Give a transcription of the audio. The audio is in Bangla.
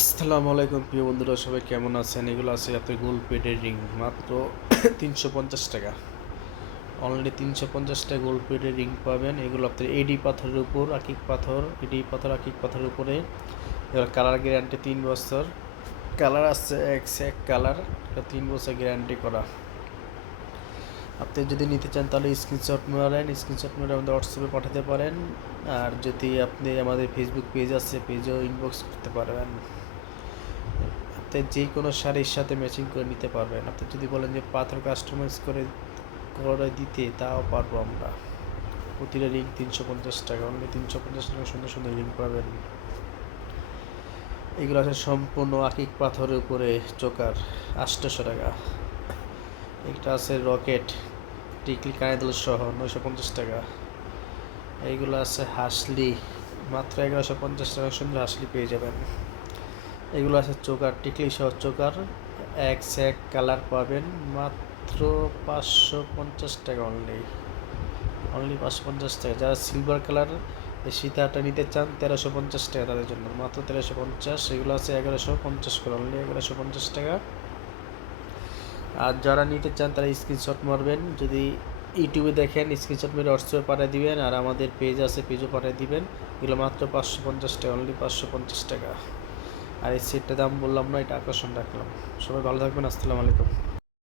আসসালামু আলাইকুম প্রিয় বন্ধুরা, সবাই কেমন আছেন? এগুলো আছে আপনার গোল্ড প্লেটের রিং, মাত্র 350 টাকা। অনলি 350 টাকা গোল্ড প্লেটের রিং পাবেন। এগুলো আপনার এডি পাথরের উপর আকিক পাথর, এডি পাথর আকিক পাথরের উপরে। এগুলো কালার গ্যারান্টি 3 বছর। কালার আছে এক সে এক কালার, 3 বছর গ্যারান্টি করা। আপনি যদি নিতে চান তাহলে স্ক্রিনশট মারেন, স্ক্রিনশট মেরে আমাদের হোয়াটসঅ্যাপে পাঠাতে পারেন। আর যদি আপনি আমাদের ফেসবুক পেজ আছে, পেজেও ইনবক্স করতে পারবেন। আপনি যে কোনো শাড়ির সাথে ম্যাচিং করে নিতে পারবেন। আপনি যদি বলেন যে পাথর কাস্টমাইজ করে করে দিতে, তাও পারবো আমরা। প্রতিটা রিং 350 টাকা, অনলি 350 টাকা সুন্দর সুন্দর রিং পাবেন। এগুলো আছে সম্পূর্ণ আকিক পাথরের উপরে চোকার, 800 টাকা। একটা আছে রকেট টিকলি কানেদুল সহ, 950 টাকা। এইগুলো আছে হাসলি, মাত্র 1150 টাকা সুন্দর হাসলি পেয়ে যাবেন। এগুলো আছে চোকার টিকলি সহ চোকার, এক সে এক কালার পাবেন, মাত্র 550 টাকা। অনলি 550 টাকা। যারা সিলভার কালার এই সীতাটা নিতে চান, 1350 টাকা তাদের জন্য, মাত্র 1350। এগুলো আছে 1150 করে, অনলি 1150 টাকা। আর যারা নিতে চান তারা স্ক্রিনশট মারবেন। যদি ইউটিউবে দেখেন, স্ক্রিনশট মেরে হোয়াটসঅ্যাপে পাঠিয়ে দিবেন। আর আমাদের পেজ আছে, পেজও পাঠিয়ে দিবেন। এগুলো মাত্র 550 টাকা, অনলি 550 টাকা। আর এই সেটটার দাম বললাম না, এটা আকর্ষণ রাখলাম। সবাই ভালো থাকবেন। আসসালামু আলাইকুম।